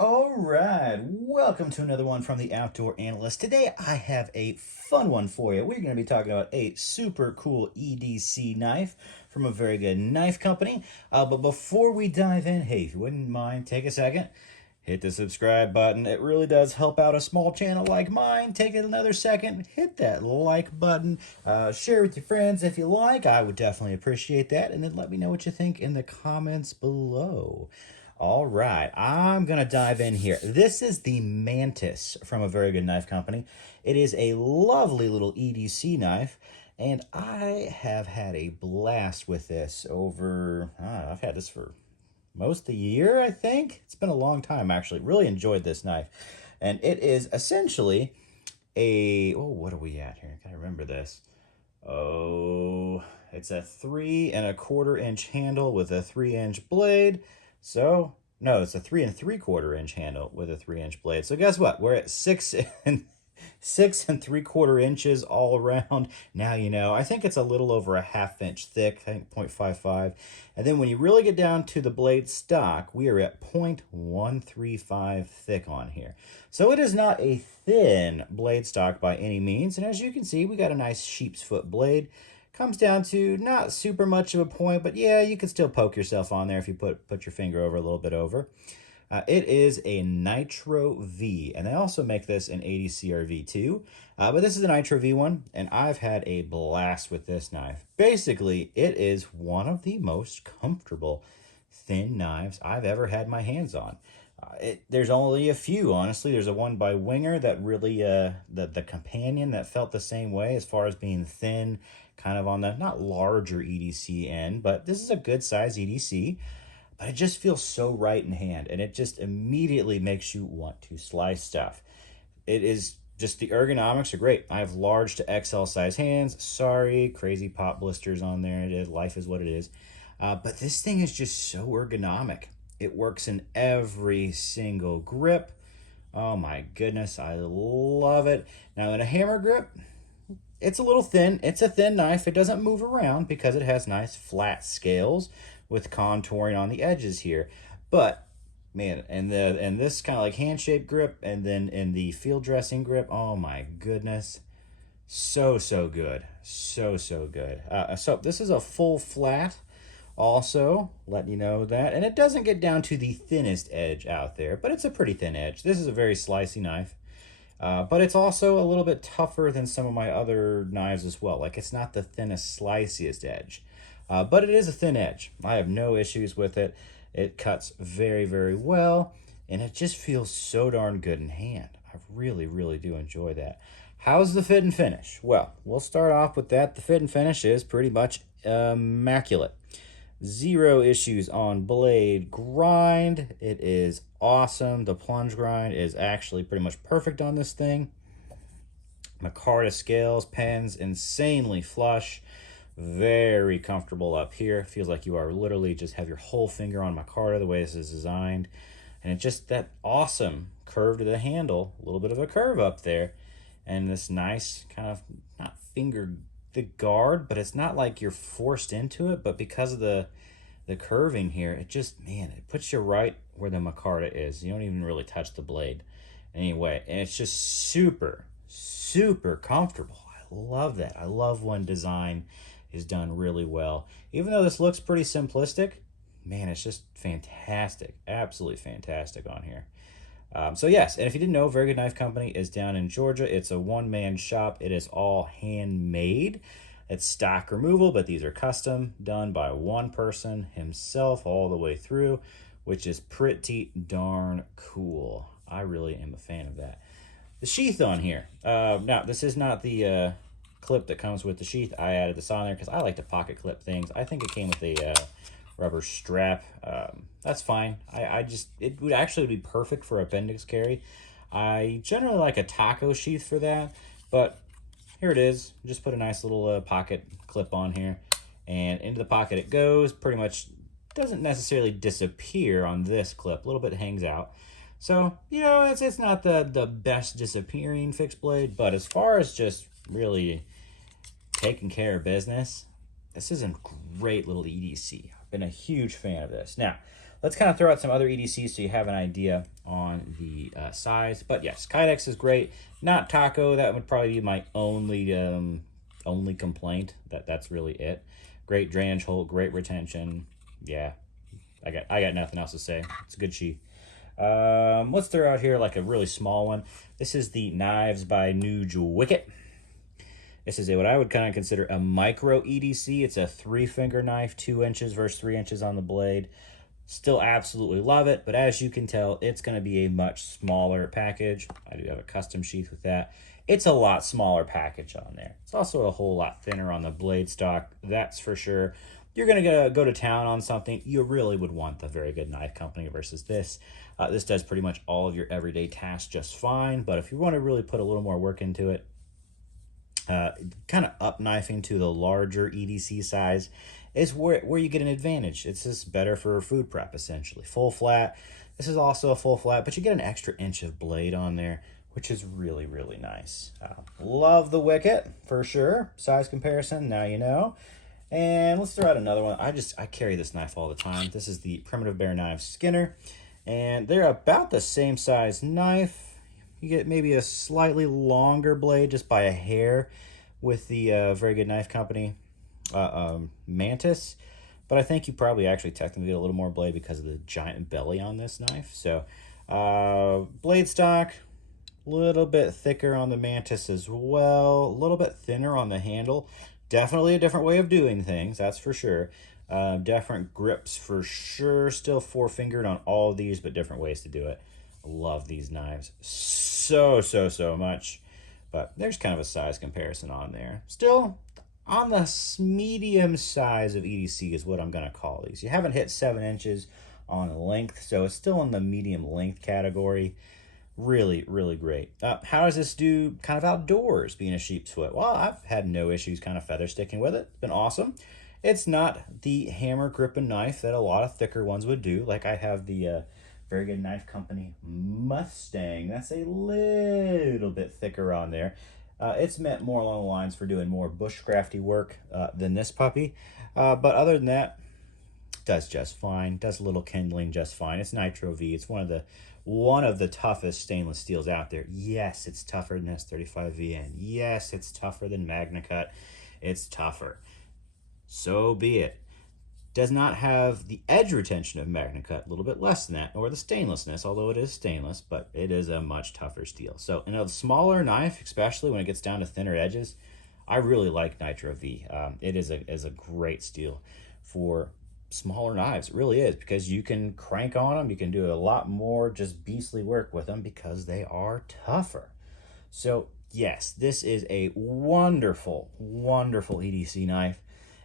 All right, welcome to another one from the Outdoor Analyst. Today I have a fun one for you. We're going to be talking about a super cool EDC knife from a very good knife company. But before we dive in, hey, if you wouldn't mind, take a second, hit the subscribe button. It really does help out a small channel like mine. Take another second, hit that like button, share with your friends if you like. I would definitely appreciate that. And then let me know what you think in the comments below. All right, I'm going to dive in here. This is the Mantis from a very good knife company. It is a lovely little EDC knife, and I have had a blast with this over, I've had this for most of the year, I think. It's been a long time, actually. Really enjoyed this knife. And it is essentially what are we at here? I gotta remember this. Oh, it's a 3¼ inch handle with a 3-inch blade. So, no, it's a 3¾ inch handle with a 3-inch blade. So guess what? We're at 6 and 3/4 inches all around. Now you know. I think it's a little over a 1/2 inch thick. I think 0.55. And then when you really get down to the blade stock, we are at 0.135 thick on here. So it is not a thin blade stock by any means. And as you can see, we got a nice sheep's foot blade. Comes down to not super much of a point, but yeah, you can still poke yourself on there if you put your finger over a little bit over. It is a Nitro V, and they also make this in ADCR V2, but this is a Nitro V one, and I've had a blast with this knife. Basically, it is one of the most comfortable thin knives I've ever had my hands on. There's only a few, honestly. There's a one by Winger that really, the companion that felt the same way as far as being thin, kind of on the not larger EDC end, but this is a good size EDC. But it just feels so right in hand, and it just immediately makes you want to slice stuff. It is just, the ergonomics are great. I have large to XL size hands. Sorry, crazy pop blisters on there. It is, life is what it is. But this thing is just so ergonomic. It works in every single grip. Oh my goodness, I love it. Now in a hammer grip, it's a little thin. It's a thin knife. It doesn't move around because it has nice flat scales with contouring on the edges here. But man, and this kind of like hand-shaped grip, and then in the field dressing grip, oh my goodness, so good, so good. So this is a full flat, also letting you know that, and it doesn't get down to the thinnest edge out there, but it's a pretty thin edge. This is a very slicey knife. But it's also a little bit tougher than some of my other knives as well. Like, it's not the thinnest, sliciest edge. But it is a thin edge. I have no issues with it. It cuts very, very well. And it just feels so darn good in hand. I really, really do enjoy that. How's the fit and finish? Well, we'll start off with that. The fit and finish is pretty much immaculate. Zero issues on blade grind. It is awesome. The plunge grind is actually pretty much perfect on this thing. Micarta scales, pens, insanely flush. Very comfortable up here. Feels like you are literally just have your whole finger on micarta the way this is designed. And it's just that awesome curve to the handle. A little bit of a curve up there. And this nice kind of, not finger the guard, but it's not like you're forced into it, but because of the curving here, it just, man, it puts you right where the micarta is. You don't even really touch the blade anyway, and it's just super comfortable. I love that. I love when design is done really well. Even though this looks pretty simplistic, man, it's just fantastic. Absolutely fantastic on here. So yes, and if you didn't know, Very Good Knife Company is down in Georgia. It's a one-man shop. It is all handmade. It's stock removal, but these are custom, done by one person himself all the way through, which is pretty darn cool. I really am a fan of that. The sheath on here. Now, this is not the clip that comes with the sheath. I added this on there because I like to pocket clip things. I think it came with a rubber strap. That's fine. It would actually be perfect for appendix carry. I generally like a taco sheath for that, but here it is. Just put a nice little pocket clip on here, and into the pocket it goes. Pretty much doesn't necessarily disappear on this clip. A little bit hangs out. So, you know, it's not the best disappearing fixed blade, but as far as just really taking care of business, this is a great little EDC. I've been a huge fan of this. Now, let's kind of throw out some other EDCs so you have an idea on the size. But yes, Kydex is great. Not taco. That would probably be my only complaint. That's really it. Great drainage hole, great retention. Yeah, I got nothing else to say. It's a good sheath. Let's throw out here like a really small one. This is the Knives by Nuge Wicket. This is what I would kind of consider a micro EDC. It's a 3-finger knife, 2 inches versus 3 inches on the blade. Still absolutely love it, but as you can tell, it's going to be a much smaller package. I do have a custom sheath with that. It's a lot smaller package on there. It's also a whole lot thinner on the blade stock, that's for sure. You're going to go to town on something, you really would want the Very Good Knife Company versus this. This does pretty much all of your everyday tasks just fine, but if you want to really put a little more work into it, kind of up knifing to the larger EDC size is where you get an advantage. It's just better for food prep, essentially. Full flat. This is also a full flat, but you get an extra inch of blade on there, which is really, really nice. Love the Wicket, for sure. Size comparison, now you know. And let's throw out another one. I carry this knife all the time. This is the Primitive Bear Knives Skinner, and they're about the same size knife. You get maybe a slightly longer blade just by a hair with the Very Good Knife Company Mantis. But I think you probably actually technically get a little more blade because of the giant belly on this knife. So blade stock, a little bit thicker on the Mantis as well. A little bit thinner on the handle. Definitely a different way of doing things, that's for sure. Different grips for sure. Still 4-fingered on all of these, but different ways to do it. Love these knives so much, but there's kind of a size comparison on there. Still on the medium size of EDC is what I'm going to call these. You haven't hit 7 inches on length, so it's still in the medium length category. Really, really great. How does this do kind of outdoors being a sheep's foot? Well, I've had no issues kind of feather sticking with it. It's been awesome. It's not the hammer gripping knife that a lot of thicker ones would do. Like I have the Very Good Knife Company Mustang. That's a little bit thicker on there. It's meant more along the lines for doing more bushcrafty work than this puppy. But other than that, does just fine. Does a little kindling just fine. It's Nitro V. It's one of the toughest stainless steels out there. Yes, it's tougher than S35VN. Yes, it's tougher than MagnaCut. It's tougher. So be it. Does not have the edge retention of MagnaCut, a little bit less than that, or the stainlessness, although it is stainless, but it is a much tougher steel. So in a smaller knife, especially when it gets down to thinner edges, I really like Nitro V. It is a great steel for smaller knives. It really is, because you can crank on them. You can do a lot more just beastly work with them because they are tougher. So yes, this is a wonderful, wonderful EDC knife.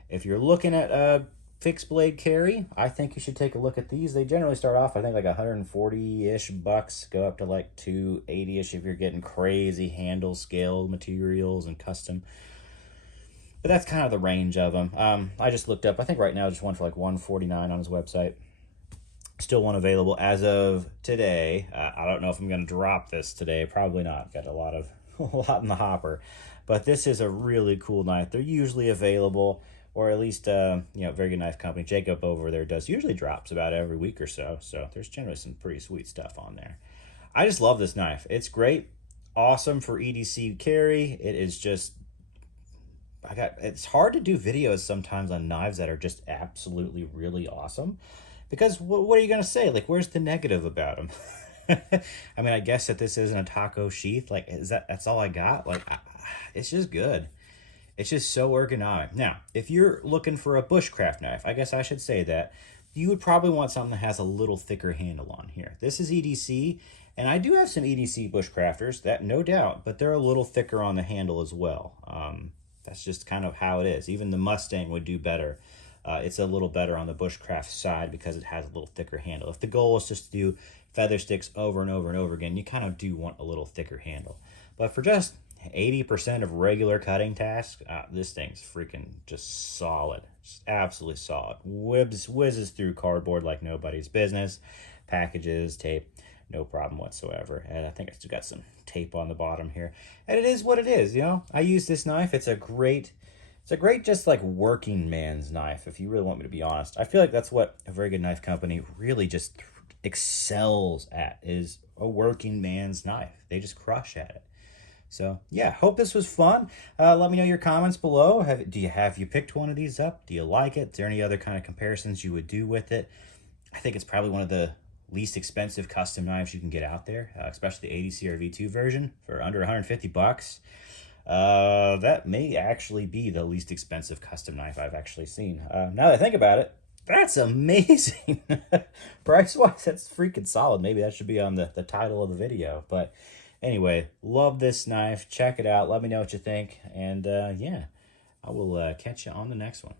If you're looking at a fixed blade carry, I think you should take a look at these. They generally start off, I think, like 140-ish bucks, go up to like 280-ish if you're getting crazy handle scale materials and custom. But that's kind of the range of them. I just looked up, I think right now there's one for like $149 on his website. Still one available as of today. I don't know if I'm going to drop this today. Probably not. Got a lot in the hopper. But this is a really cool knife. They're usually available, or at least, Very Good Knife Company. Jacob over there usually drops about every week or so. So there's generally some pretty sweet stuff on there. I just love this knife. It's great. Awesome for EDC carry. It is just, it's hard to do videos sometimes on knives that are just absolutely really awesome. Because what are you going to say? Like, where's the negative about them? I mean, I guess that this isn't a taco sheath. Like, that's all I got? Like, it's just good. It's just so ergonomic. Now, if you're looking for a bushcraft knife, I guess I should say that, you would probably want something that has a little thicker handle on here. This is EDC, and I do have some EDC bushcrafters, that no doubt, but they're a little thicker on the handle as well. That's just kind of how it is. Even the Mustang would do better. It's a little better on the bushcraft side because it has a little thicker handle. If the goal is just to do feather sticks over and over and over again, you kind of do want a little thicker handle. But for just 80% of regular cutting tasks, this thing's freaking just solid. Just absolutely solid. Whizzes through cardboard like nobody's business. Packages, tape, no problem whatsoever. And I think I still got some tape on the bottom here. And it is what it is, you know. I use this knife. It's a great It's a great, just like working man's knife, if you really want me to be honest. I feel like that's what a very good knife company really just excels at, is a working man's knife. They just crush at it. So yeah, hope this was fun. Let me know your comments below. Have you picked one of these up? Do you like it? Is there any other kind of comparisons you would do with it? I think it's probably one of the least expensive custom knives you can get out there, especially the ADC or V2 version for under 150 bucks. That may actually be the least expensive custom knife I've actually seen. Now that I think about it, that's amazing. Price-wise, that's freaking solid. Maybe that should be on the title of the video. But anyway, love this knife. Check it out. Let me know what you think. And yeah, I will catch you on the next one.